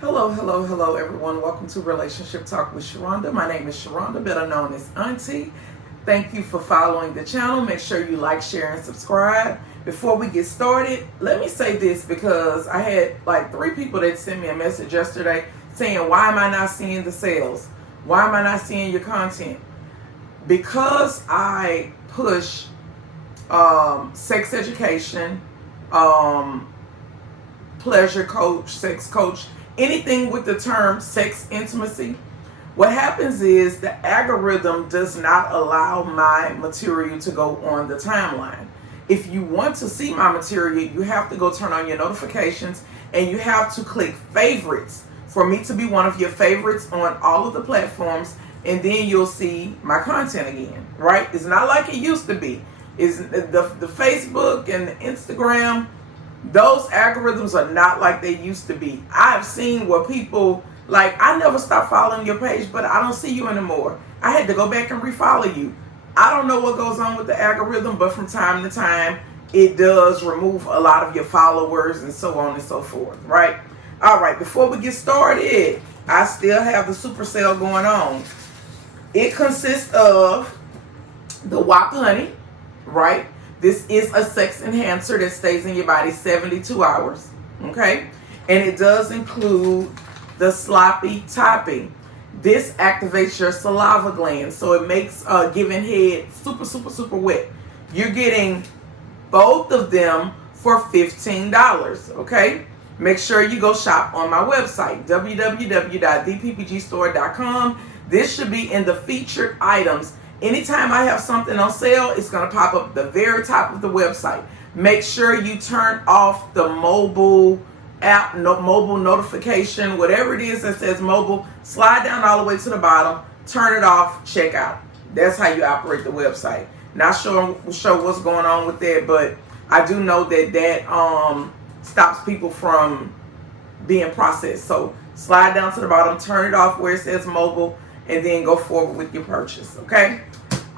Hello, hello, hello, everyone. Welcome to Relationship Talk with Sharonda. My name is Sharonda, better known as Auntie. Thank you for following the channel. Make sure you like, share, and subscribe. Before we get started, let me say this because I had like 3 people that sent me a message yesterday saying, why am I not seeing the sales? Why am I not seeing your content? Because I push sex education, pleasure coach, sex coach, anything with the term sex intimacy. What happens is the algorithm does not allow my material to go on the timeline. If you want to see my material, you have to go turn on your notifications and you have to click favorites for me to be one of your favorites on all of the platforms, and then you'll see my content again, right? It's not like it used to be. It's the Facebook and the Instagram, those algorithms are not like they used to be. I've seen where people, like, I never stopped following your page, but I don't see you anymore. I had to go back and refollow you. I don't know what goes on with the algorithm, but from time to time, it does remove a lot of your followers and so on and so forth, right? All right, before we get started, I still have the super sale going on. It consists of the WAP honey, right? This is a sex enhancer that stays in your body 72 hours, okay? And it does include the sloppy topping. This activates your saliva gland, so it makes giving head super, super, super wet. You're getting both of them for $15, okay? Make sure you go shop on my website, www.dppgstore.com. This should be in the featured items. Anytime I have something on sale, it's going to pop up at the very top of the website. Make sure you turn off the mobile app, mobile notification, whatever it is that says mobile. Slide down all the way to the bottom, turn it off, check out. That's how you operate the website. Not sure what's going on with that, but I do know that stops people from being processed. So slide down to the bottom, turn it off where it says mobile, and then go forward with your purchase, okay?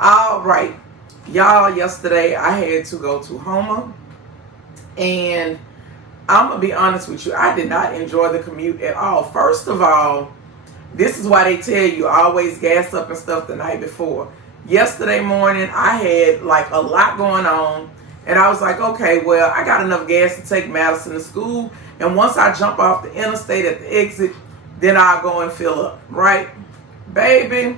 All right. Y'all, yesterday I had to go to Houma, and I'm going to be honest with you, I did not enjoy the commute at all. First of all, this is why they tell you always gas up and stuff the night before. Yesterday morning, I had like a lot going on, and I was like, okay, well, I got enough gas to take Madison to school, and once I jump off the interstate at the exit, then I'll go and fill up, right? Baby,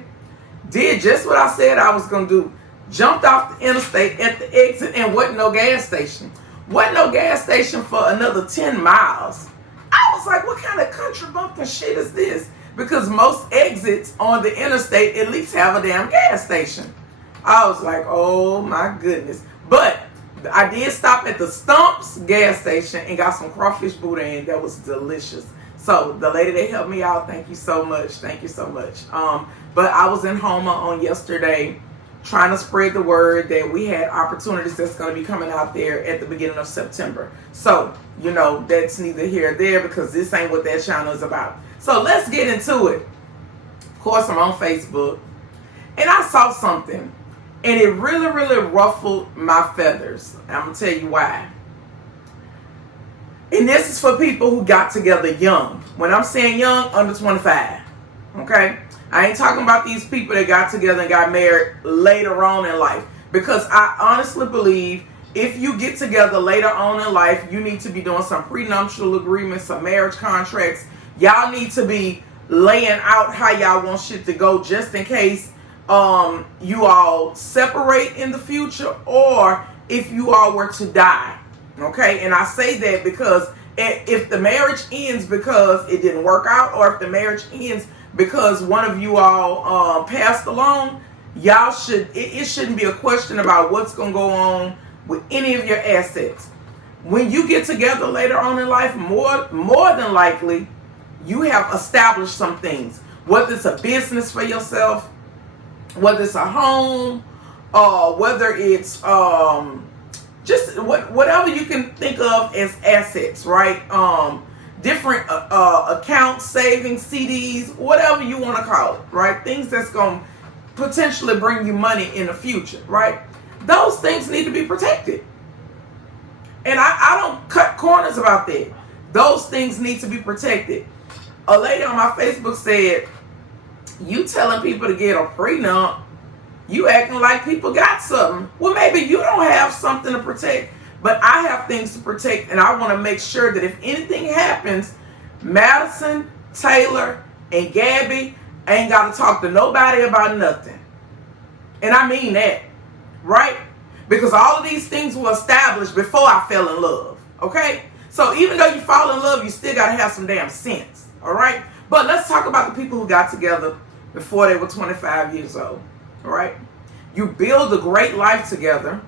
did just what I said I was going to do. Jumped off the interstate at the exit and wasn't no gas station. Wasn't no gas station for another 10 miles. I was like, what kind of country bumpkin shit is this? Because most exits on the interstate at least have a damn gas station. I was like, oh my goodness. But I did stop at the Stumps gas station and got some crawfish boudin that was delicious. So the lady that helped me out, thank you so much. Thank you so much. But I was in Houma on yesterday trying to spread the word that we had opportunities that's going to be coming out there at the beginning of September. So, you know, that's neither here nor there because this ain't what that channel is about. So let's get into it. Of course, I'm on Facebook and I saw something and it really, really ruffled my feathers. I'm going to tell you why. And this is for people who got together young. When I'm saying young, under 25. Okay? I ain't talking about these people that got together and got married later on in life. Because I honestly believe if you get together later on in life, you need to be doing some prenuptial agreements, some marriage contracts. Y'all need to be laying out how y'all want shit to go just in case you all separate in the future or if you all were to die. Okay, and I say that because if the marriage ends because it didn't work out, or if the marriage ends because one of you all passed along, y'all it shouldn't be a question about what's going to go on with any of your assets. When you get together later on in life, more than likely, you have established some things. Whether it's a business for yourself, whether it's a home, or whether it's just whatever you can think of as assets, right? Different accounts, savings, CDs, whatever you want to call it, right? Things that's going to potentially bring you money in the future, right? Those things need to be protected. And I don't cut corners about that. Those things need to be protected. A lady on my Facebook said, you telling people to get a prenup, you acting like people got something. Well, maybe you don't have something to protect, but I have things to protect, and I want to make sure that if anything happens, Madison, Taylor, and Gabby ain't got to talk to nobody about nothing. And I mean that, right? Because all of these things were established before I fell in love, okay? So even though you fall in love, you still got to have some damn sense, all right? But let's talk about the people who got together before they were 25 years old, all right? You build a great life together,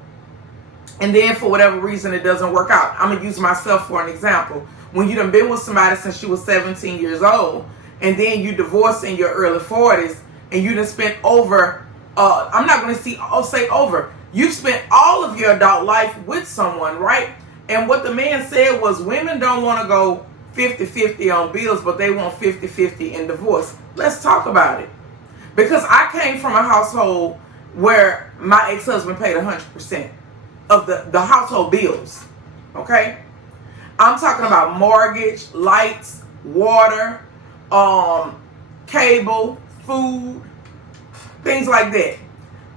and then for whatever reason it doesn't work out. I'm going to use myself for an example. When you done been with somebody since you were 17 years old, and then you divorced in your early 40s, and you done spent over, I'm not going to say over, you've spent all of your adult life with someone, right? And what the man said was, women don't want to go 50-50 on bills, but they want 50-50 in divorce. Let's talk about it. Because I came from a household where my ex-husband paid 100% of the household bills, okay? I'm talking about mortgage, lights, water, cable, food, things like that.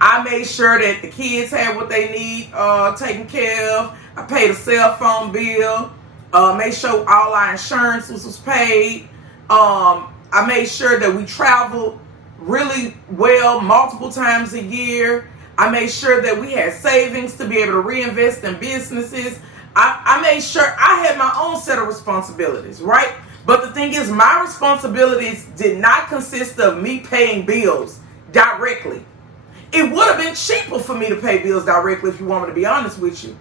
I made sure that the kids had what they need taken care of. I paid a cell phone bill. Made sure all our insurance was paid. I made sure that we traveled really well multiple times a year. I made sure that we had savings to be able to reinvest in businesses. I made sure I had my own set of responsibilities, right? But the thing is, my responsibilities did not consist of me paying bills directly. It would have been cheaper for me to pay bills directly, if you want me to be honest with you,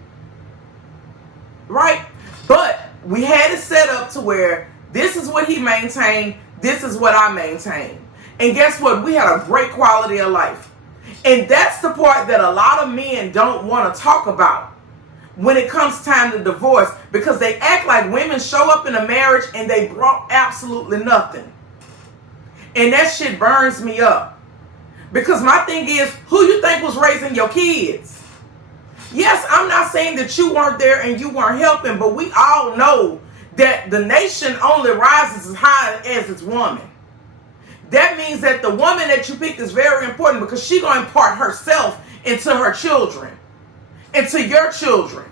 right? But we had it set up to where this is what he maintained, this is what I maintained. And guess what? We had a great quality of life. And that's the part that a lot of men don't want to talk about when it comes time to divorce, because they act like women show up in a marriage and they brought absolutely nothing. And that shit burns me up. Because my thing is, who you think was raising your kids? Yes, I'm not saying that you weren't there and you weren't helping, but we all know that the nation only rises as high as its woman. That means that the woman that you picked is very important, because she's going to impart herself into her children, into your children.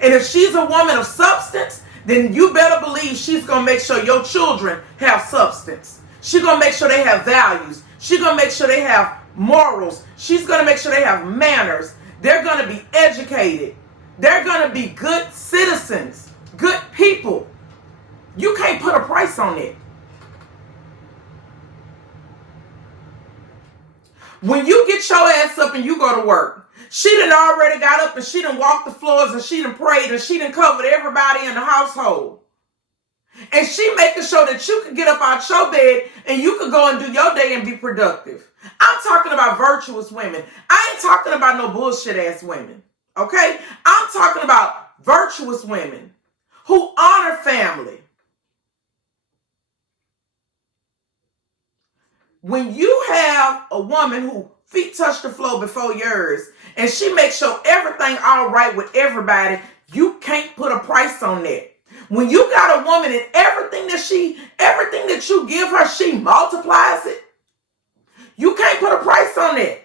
And if she's a woman of substance, then you better believe she's going to make sure your children have substance. She's going to make sure they have values. She's going to make sure they have morals. She's going to make sure they have manners. They're going to be educated. They're going to be good citizens, good people. You can't put a price on it. When you get your ass up and you go to work, she done already got up and she done walked the floors and she done prayed and she done covered everybody in the household. And she making sure that you can get up out your bed and you can go and do your day and be productive. I'm talking about virtuous women. I ain't talking about no bullshit ass women. Okay? I'm talking about virtuous women who honor family. When you have a woman who feet touch the floor before yours and she makes sure everything all right with everybody, you can't put a price on that. When you got a woman and everything that you give her, she multiplies it, you can't put a price on it.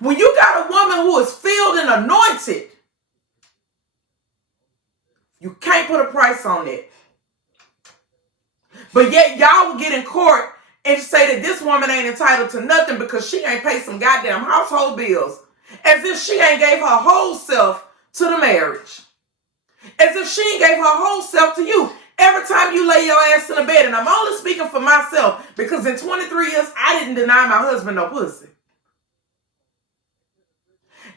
When you got a woman who is filled and anointed, you can't put a price on it. But yet y'all will get in court and say that this woman ain't entitled to nothing because she ain't paid some goddamn household bills. As if she ain't gave her whole self to the marriage. As if she ain't gave her whole self to you. Every time you lay your ass in the bed, and I'm only speaking for myself, because in 23 years, I didn't deny my husband no pussy.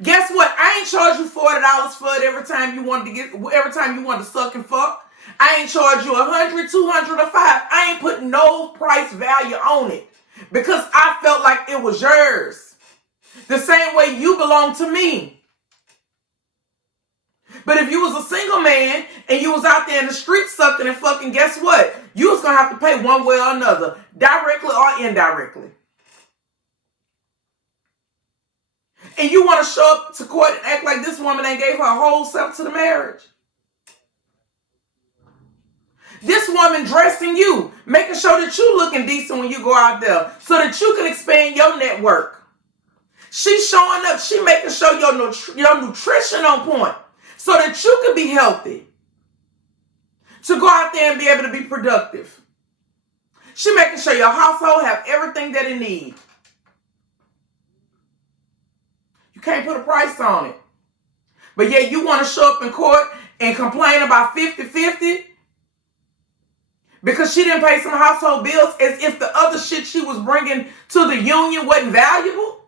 Guess what? I ain't charge you $40 for it every time you wanted to suck and fuck. I ain't charge you $100, $200, or $5. I ain't put no price value on it because I felt like it was yours. The same way you belong to me. But if you was a single man and you was out there in the street sucking and fucking, guess what? You was going to have to pay one way or another, directly or indirectly. And you want to show up to court and act like this woman ain't gave her whole self to the marriage. woman dressing you, making sure that you looking decent when you go out there so that you can expand your network. She's showing up. She making sure your nutrition on point so that you can be healthy to go out there and be able to be productive. She making sure your household have everything that it needs. You can't put a price on it. But yet you want to show up in court and complain about 50-50 because she didn't pay some household bills as if the other shit she was bringing to the union wasn't valuable.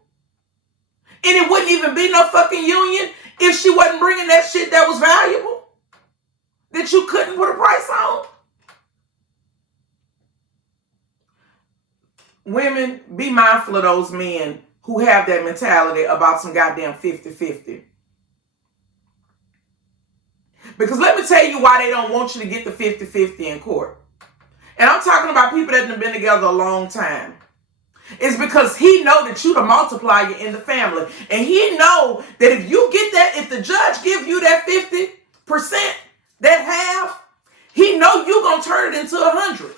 And it wouldn't even be no fucking union if she wasn't bringing that shit that was valuable, that you couldn't put a price on. Women, be mindful of those men who have that mentality about some goddamn 50-50. Because let me tell you why they don't want you to get the 50-50 in court. And I'm talking about people that have been together a long time. It's because he know that you the multiplier in the family. And he know that if you get that, if the judge give you that 50%, that half, he know you going to turn it into 100.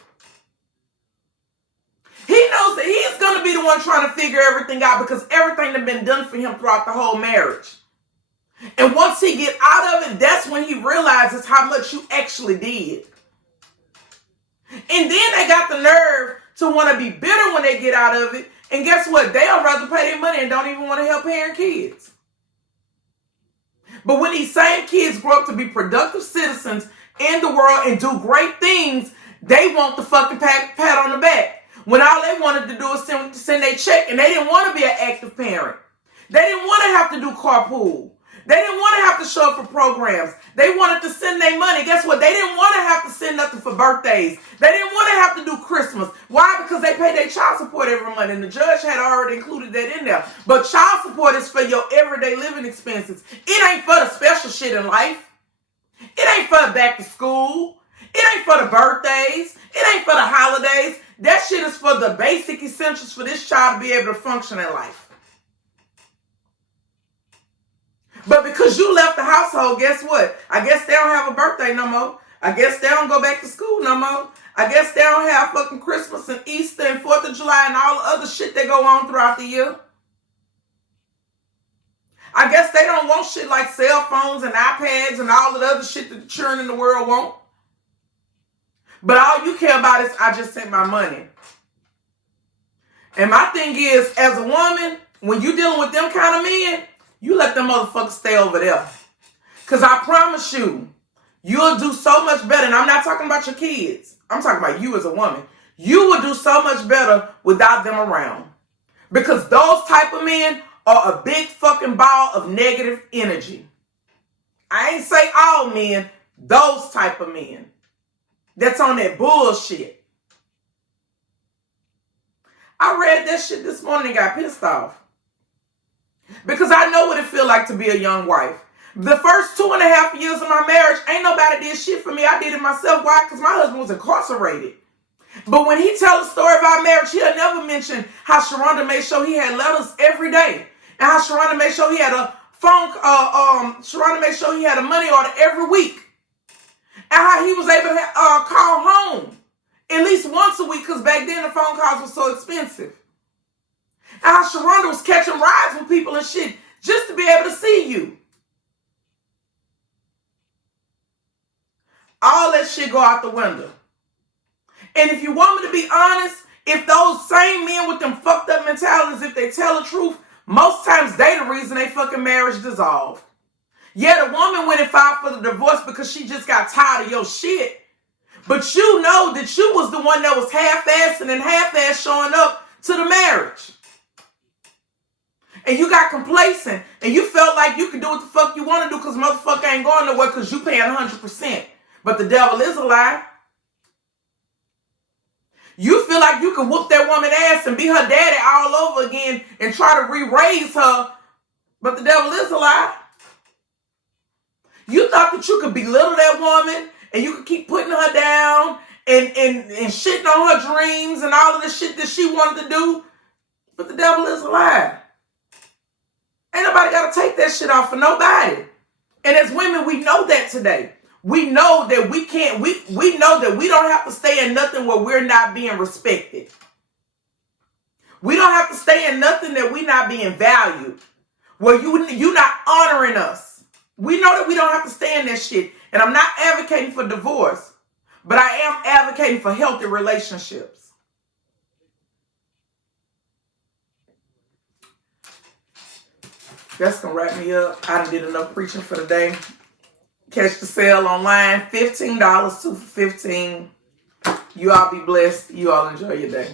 He knows that he's going to be the one trying to figure everything out because everything has been done for him throughout the whole marriage. And once he get out of it, that's when he realizes how much you actually did. And then they got the nerve to want to be bitter when they get out of it. And guess what? They'll rather pay their money and don't even want to help parent kids. But when these same kids grow up to be productive citizens in the world and do great things, they want the fucking pat on the back. When all they wanted to do is send their check and they didn't want to be an active parent. They didn't want to have to do carpool. They didn't want to have to show up for programs. They wanted to send their money. Guess what? They didn't want to have to send nothing for birthdays. They didn't want to have to do Christmas. Why? Because they pay their child support every month, and the judge had already included that in there. But child support is for your everyday living expenses. It ain't for the special shit in life. It ain't for the back to school. It ain't for the birthdays. It ain't for the holidays. That shit is for the basic essentials for this child to be able to function in life. But because you left the household, guess what? I guess they don't have a birthday no more. I guess they don't go back to school no more. I guess they don't have fucking Christmas and Easter and 4th of July and all the other shit that go on throughout the year. I guess they don't want shit like cell phones and iPads and all of the other shit that the children in the world want. But all you care about is, I just sent my money. And my thing is, as a woman, when you dealing with them kind of men, you let them motherfuckers stay over there. Because I promise you, you'll do so much better. And I'm not talking about your kids. I'm talking about you as a woman. You will do so much better without them around. Because those type of men are a big fucking ball of negative energy. I ain't say all men, those type of men. That's on that bullshit. I read that shit this morning and got pissed off. Because I know what it feel like to be a young wife. The first 2.5 years of my marriage, ain't nobody did shit for me. I did it myself. Why? Because my husband was incarcerated. But when he tells the story of our marriage, he'll never mention how Sharonda made sure he had letters every day. And how Sharonda made sure he had a phone, Sharonda made sure he had a money order every week. And how he was able to call home at least once a week, because back then the phone calls were so expensive. And how Sharonda was catching rides with people and shit just to be able to see you. All that shit go out the window. And if you want me to be honest, if those same men with them fucked up mentalities, if they tell the truth, most times they the reason they fucking marriage dissolved. Yeah, the woman went and filed for the divorce because she just got tired of your shit. But you know that you was the one that was half-assing and half-ass showing up to the marriage. And you got complacent. And you felt like you could do what the fuck you want to do because motherfucker ain't going nowhere because you paying 100%. But the devil is a lie. You feel like you can whoop that woman ass and be her daddy all over again and try to re-raise her. But the devil is a lie. You thought that you could belittle that woman and you could keep putting her down and shitting on her dreams and all of the shit that she wanted to do. But the devil is a lie. Ain't nobody got to take that shit off for nobody. And as women, we know that today. We know that we can't, we know that we don't have to stay in nothing where we're not being respected. We don't have to stay in nothing that we're not being valued. Where you're not honoring us. We know that we don't have to stay in that shit. And I'm not advocating for divorce, but I am advocating for healthy relationships. That's going to wrap me up. I done did enough preaching for the day. Catch the sale online. $15, 2 for $15. You all be blessed. You all enjoy your day.